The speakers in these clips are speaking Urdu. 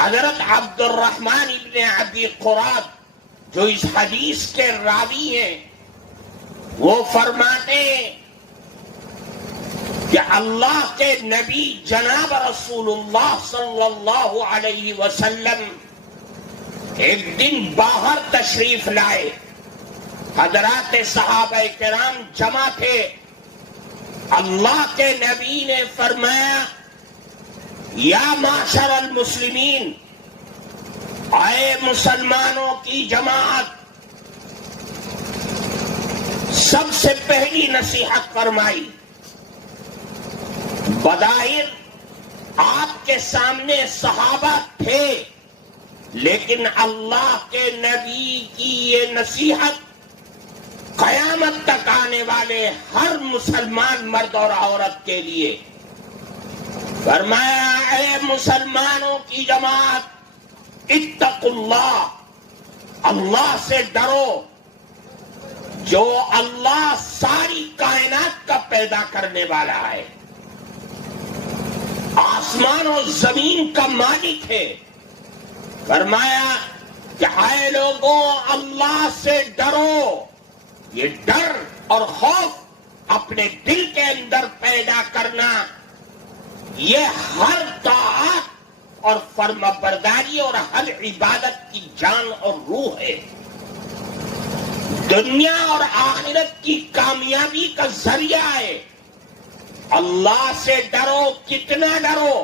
حضرت عبد الرحمن ابن ابی قراد جو اس حدیث کے راوی ہیں وہ فرماتے ہیں کہ اللہ کے نبی جناب رسول اللہ صلی اللہ علیہ وسلم ایک دن باہر تشریف لائے. حضرات صحابہ کرام جمع تھے. اللہ کے نبی نے فرمایا یا معاشر المسلمین، اے مسلمانوں کی جماعت، سب سے پہلی نصیحت فرمائی. بظاہر آپ کے سامنے صحابہ تھے، لیکن اللہ کے نبی کی یہ نصیحت قیامت تک آنے والے ہر مسلمان مرد اور عورت کے لیے. فرمایا اے مسلمانوں کی جماعت، اتقوا اللہ، اللہ سے ڈرو جو اللہ ساری کائنات کا پیدا کرنے والا ہے، آسمان و زمین کا مالک ہے. فرمایا کہ اے لوگوں اللہ سے ڈرو. یہ ڈر اور خوف اپنے دل کے اندر پیدا کرنا یہ ہر طاعت اور فرما برداری اور ہر عبادت کی جان اور روح ہے. دنیا اور آخرت کی کامیابی کا ذریعہ ہے. اللہ سے ڈرو. کتنا ڈرو؟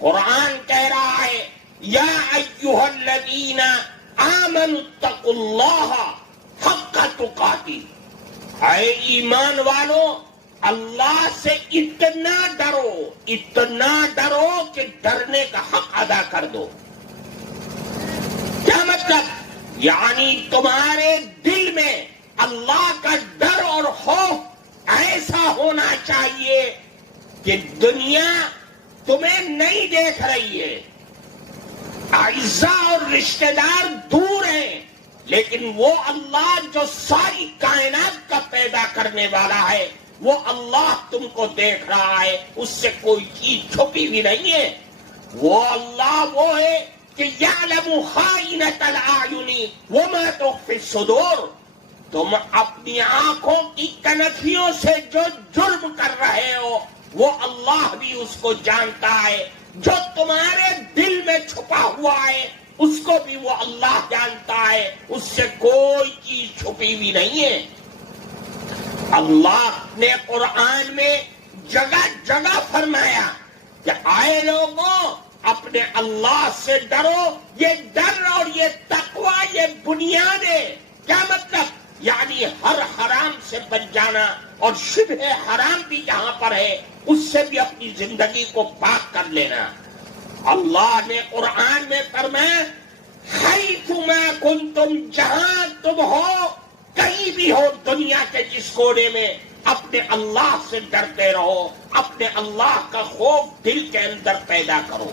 قرآن کہہ رہا ہے یا ایھا الذین آمنوا اتقوا اللہ حق تقاتی. اے ایمان والو، اللہ سے اتنا ڈرو کہ ڈرنے کا حق ادا کر دو. کیا مطلب؟ یعنی تمہارے دل میں اللہ کا ڈر اور خوف ایسا ہونا چاہیے کہ دنیا تمہیں نہیں دیکھ رہی ہے، اعزاء اور رشتہ دار دور ہیں، لیکن وہ اللہ جو ساری کائنات کا پیدا کرنے والا ہے وہ اللہ تم کو دیکھ رہا ہے. اس سے کوئی چیز چھپی بھی نہیں ہے. وہ اللہ وہ ہے کہ یعلم خائنۃ الاعین وما تخفی الصدور. تم اپنی آنکھوں کی کنکھیوں سے جو جرم کر رہے ہو وہ اللہ بھی اس کو جانتا ہے. جو تمہارے دل میں چھپا ہوا ہے اس کو بھی وہ اللہ جانتا ہے. اس سے کوئی چیز چھپی بھی نہیں ہے. اللہ نے قرآن میں جگہ جگہ فرمایا کہ اے لوگوں اپنے اللہ سے ڈرو. یہ ڈر اور یہ تقوی یہ بنیاد ہے. کیا مطلب؟ یعنی ہر حرام سے بچ جانا اور شبہ حرام بھی جہاں پر ہے اس سے بھی اپنی زندگی کو پاک کر لینا. اللہ نے قرآن میں فرمایا حیثما کنتم، جہاں تم ہو، کہیں بھی ہو دنیا کے جس کونے میں، اپنے اللہ سے ڈرتے رہو. اپنے اللہ کا خوف دل کے اندر پیدا کرو.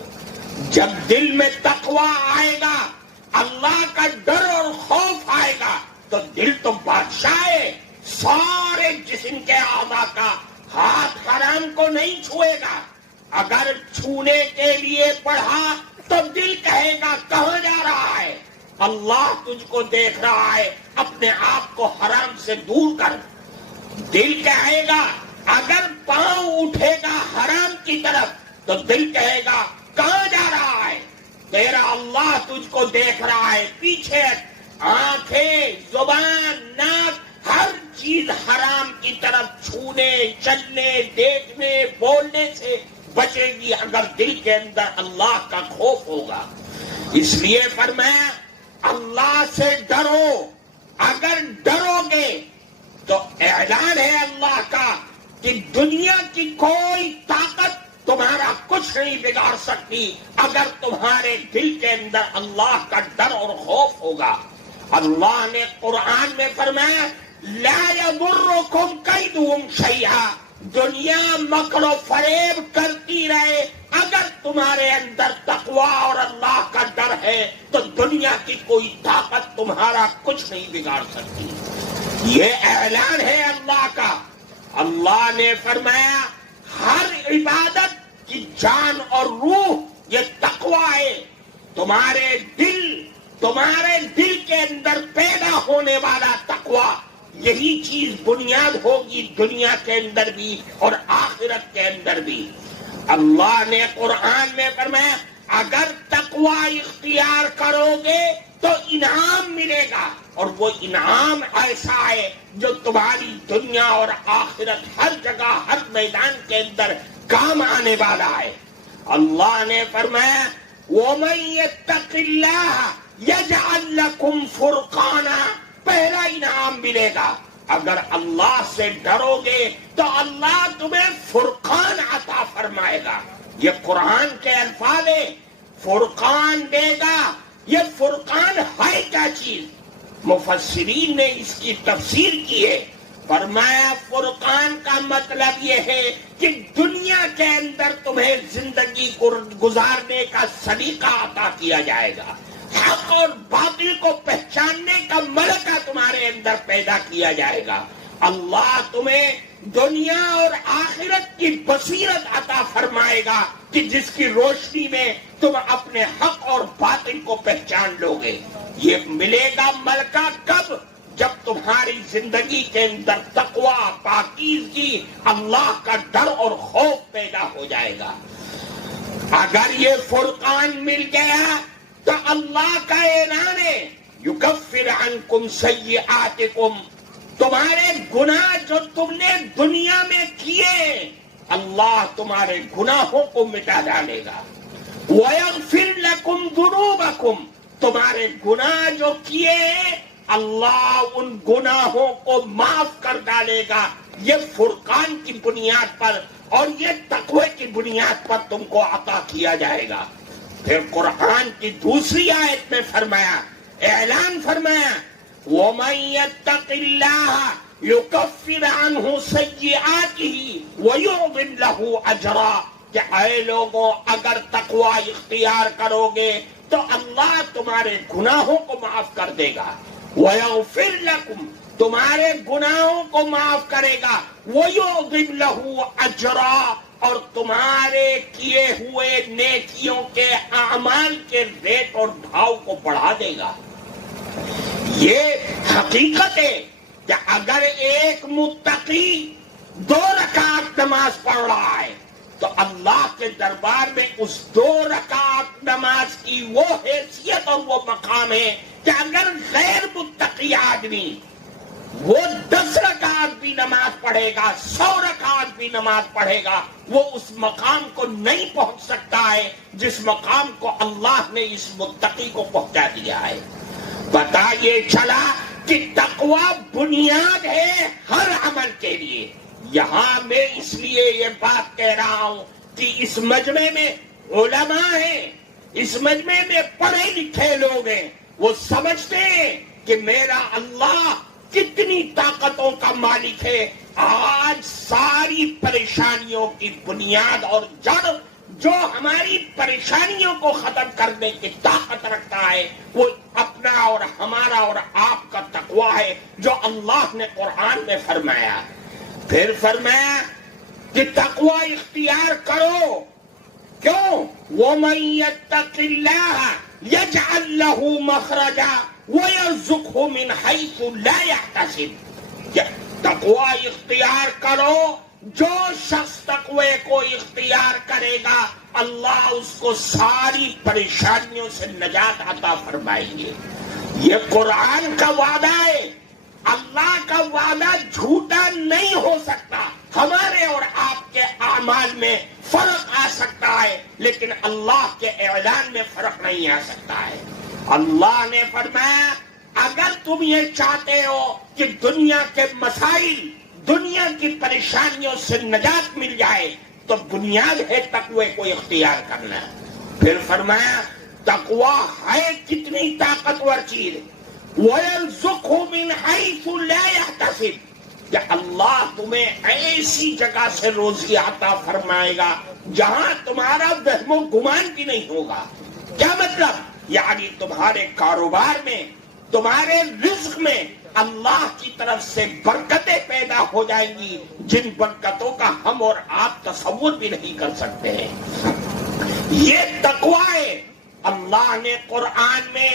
جب دل میں تقوی آئے گا، اللہ کا ڈر اور خوف آئے گا تو دل تو بادشاہ ہے. سارے جسم کے اعضاء کا ہاتھ حرام کو نہیں چھوئے گا. اگر چھونے کے لیے پڑھا تو دل کہے گا کہاں جا رہا ہے؟ اللہ تجھ کو دیکھ رہا ہے، اپنے آپ کو حرام سے دور کر. دل کہے گا اگر پاؤں اٹھے گا حرام کی طرف تو دل کہے گا کہاں جا رہا ہے؟ تیرا اللہ تجھ کو دیکھ رہا ہے. پیچھے آنکھیں، زبان، ناک، ہر چیز حرام کی طرف چھونے، چلنے، دیکھنے، بولنے سے بچے گی اگر دل کے اندر اللہ کا خوف ہوگا. اس لیے فرمایا اللہ سے ڈرو. اگر ڈرو گے تو اعلان ہے اللہ کا کہ دنیا کی کوئی طاقت تمہارا کچھ نہیں بگاڑ سکتی اگر تمہارے دل کے اندر اللہ کا ڈر اور خوف ہوگا. اللہ نے قرآن میں فرمایا لا یضرکم کیدہم شیئا. دنیا مکر و فریب کرتی رہے، اگر تمہارے اندر تقوی اور اللہ کا ڈر ہے تو دنیا کی کوئی طاقت تمہارا کچھ نہیں بگاڑ سکتی. یہ اعلان ہے اللہ کا. اللہ نے فرمایا ہر عبادت کی جان اور روح یہ تقوی ہے. تمہارے دل کے اندر پیدا ہونے والا تقوی، یہی چیز بنیاد ہوگی دنیا کے اندر بھی اور آخرت کے اندر بھی۔ اللہ نے قرآن میں فرمایا اگر تقوی اختیار کرو گے تو انعام ملے گا، اور وہ انعام ایسا ہے جو تمہاری دنیا اور آخرت ہر جگہ ہر میدان کے اندر کام آنے والا ہے۔ اللہ نے فرمایا وَمَن يَتَّقِ اللَّهَ يَجْعَل لَّكُمْ فُرْقَانًا، پہلا انعام ملے گا۔ اگر اللہ سے ڈرو گے تو اللہ تمہیں فرقان عطا فرمائے گا۔ یہ قرآن کے الفاظ ہے، فرقان دے گا۔ یہ فرقان ہے کیا چیز؟ مفسرین نے اس کی تفسیر کی ہے، فرمایا فرقان کا مطلب یہ ہے کہ دنیا کے اندر تمہیں زندگی گزارنے کا سلیقہ عطا کیا جائے گا، حق اور باطل کو پہچاننے کا ملکہ تمہارے اندر پیدا کیا جائے گا۔ اللہ تمہیں دنیا اور آخرت کی بصیرت عطا فرمائے گا کہ جس کی روشنی میں تم اپنے حق اور باطل کو پہچان لو گے۔ یہ ملے گا ملکہ کب؟ جب تمہاری زندگی کے اندر تقوی، پاکیزگی، اللہ کا ڈر اور خوف پیدا ہو جائے گا۔ اگر یہ فرقان مل گیا تو اللہ کا اعلان ہے یکفر عنکم سیئاتکم، تمہارے گناہ جو تم نے دنیا میں کیے اللہ تمہارے گناہوں کو مٹا ڈالے گا۔ وَيَغْفِرْ لَكُمْ ذُنُوبَكُمْ، تمہارے گناہ جو کیے اللہ ان گناہوں کو معاف کر ڈالے گا۔ یہ فرقان کی بنیاد پر اور یہ تقوی کی بنیاد پر تم کو عطا کیا جائے گا۔ پھر قرآن کی دوسری آیت میں فرمایا، اعلان فرمایا وَمَن يَتَّقِ اللَّهَ يُكَفِّرْ عَنْهُ سَيِّئَاتِهِ وَيُعْظِمْ لَهُ أَجْرًا، کہ اے لوگوں اگر تقوی اختیار کرو گے تو اللہ تمہارے گناہوں کو معاف کر دے گا۔ وَيَغْفِرْ لَكُمْ، تمہارے گناہوں کو معاف کرے گا۔ وَيُعْظِمْ لَهُ أَجْرًا، اور تمہارے کیے ہوئے نیکیوں کے اعمال کے ریٹ اور بھاؤ کو بڑھا دے گا۔ یہ حقیقت ہے کہ اگر ایک متقی 2 رکعت نماز پڑھ رہا ہے تو اللہ کے دربار میں اس 2 رکعت نماز کی وہ حیثیت اور وہ مقام ہے کہ اگر غیر متقی آدمی وہ 10 رکعت بھی نماز پڑھے گا، 100 رکعت بھی نماز پڑھے گا، وہ اس مقام کو نہیں پہنچ سکتا ہے جس مقام کو اللہ نے اس متقی کو پہنچا دیا ہے۔ پتہ یہ چلا کہ تقوی بنیاد ہے ہر عمل کے لیے۔ یہاں میں اس لیے یہ بات کہہ رہا ہوں کہ اس مجمع میں علماء ہیں، اس مجمع میں پڑھے لکھے لوگ ہیں، وہ سمجھتے ہیں کہ میرا اللہ کتنی طاقتوں کا مالک ہے۔ آج ساری پریشانیوں کی بنیاد اور جڑ جو ہماری پریشانیوں کو ختم کرنے کی طاقت رکھتا ہے وہ اپنا اور ہمارا اور آپ کا تقوی ہے جو اللہ نے قرآن میں فرمایا۔ پھر فرمایا کہ تقوی اختیار کرو، کیوں؟ وَمَن يَتَّقِ اللَّهَ يَجْعَل لَّهُ مَخْرَجًا وَيَرْزُقْهُ مِنْ حَيْثُ لَا يَحْتَسِبُ، تقوی اختیار کرو، جو شخص تقوی کو اختیار کرے گا اللہ اس کو ساری پریشانیوں سے نجات عطا فرمائیں گے۔ یہ قرآن کا وعدہ ہے، اللہ کا وعدہ جھوٹا نہیں ہو سکتا۔ ہمارے اور آپ کے اعمال میں فرق آ سکتا ہے لیکن اللہ کے اعلان میں فرق نہیں آ سکتا ہے۔ اللہ نے فرمایا اگر تم یہ چاہتے ہو کہ دنیا کے مسائل، دنیا کی پریشانیوں سے نجات مل جائے تو بنیاد ہے تقوی کو اختیار کرنا۔ پھر فرمایا تقوی ہے کتنی طاقتور چیز، وَيَرْزُقْهُ مِنْ حَيْثُ لَا يَحْتَسِبُ، کہ اللہ تمہیں ایسی جگہ سے روزی عطا فرمائے گا جہاں تمہارا وہم و گمان بھی نہیں ہوگا۔ کیا مطلب؟ یعنی تمہارے کاروبار میں، تمہارے رزق میں اللہ کی طرف سے برکتیں پیدا ہو جائیں گی جن برکتوں کا ہم اور آپ تصور بھی نہیں کر سکتے ہیں۔ یہ تقوی ہے۔ اللہ نے قرآن میں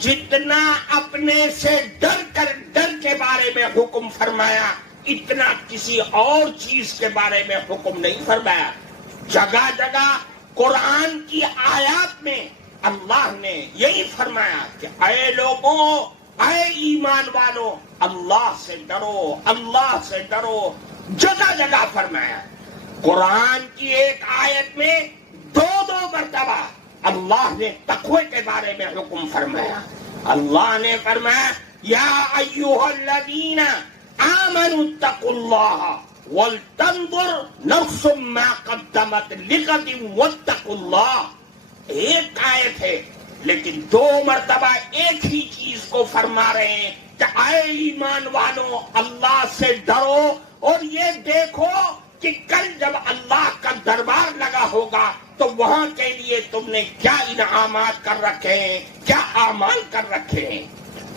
جتنا اپنے سے ڈر کے بارے میں حکم فرمایا اتنا کسی اور چیز کے بارے میں حکم نہیں فرمایا. جگہ جگہ قرآن کی آیات میں اللہ نے یہی فرمایا کہ اے لوگوں، اے ایمان والو، اللہ سے ڈرو، اللہ سے ڈرو. جگہ جگہ فرمایا. قرآن کی ایک آیت میں دو مرتبہ اللہ نے تقوی کے بارے میں حکم فرمایا. اللہ نے فرمایا یا ایھا الذین آمنوا اتقوا اللہ ولتنظر نفس ما قدمت لغد واتقوا اللہ. ایک آیت ہے لیکن دو مرتبہ ایک ہی چیز کو فرما رہے ہیں کہ اے ایمان والو اللہ سے ڈرو اور یہ دیکھو کہ کل جب اللہ کا دربار لگا ہوگا تو وہاں کے لیے تم نے کیا انعامات کر رکھے ہیں، کیا اعمال کر رکھے ہیں.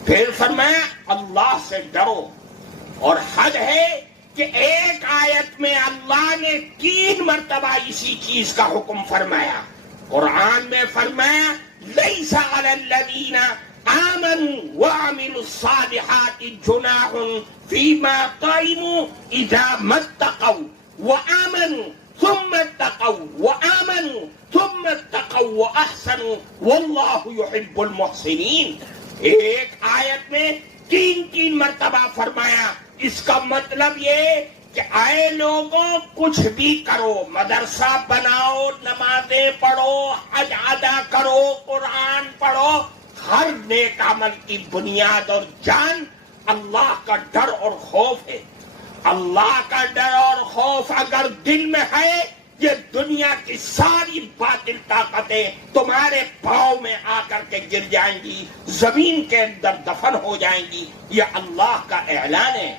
پھر فرمایا اللہ سے ڈرو. اور حد ہے کہ ایک آیت میں اللہ نے 3 مرتبہ اسی چیز کا حکم فرمایا. قرآن میں فرمایا لیس علی الذین آمنوا وعملوا الصالحات جناح فیما طعموا اذا ما اتقوا وآمنوا ثم اتقوا وآمنوا ثم اتقوا واحسنوا واللہ يحب المحسنین. ایک آیت میں 3 مرتبہ فرمایا. اس کا مطلب یہ کہ اے لوگوں کچھ بھی کرو، مدرسہ بناؤ، نمازیں پڑھو، حج ادا کرو، قرآن پڑھو، ہر نیک عمل کی بنیاد اور جان اللہ کا ڈر اور خوف ہے. اللہ کا ڈر اور خوف اگر دل میں ہے یہ دنیا کی ساری باطل طاقتیں تمہارے پاؤں میں آ کر کے گر جائیں گی، زمین کے اندر دفن ہو جائیں گی. یہ اللہ کا اعلان ہے.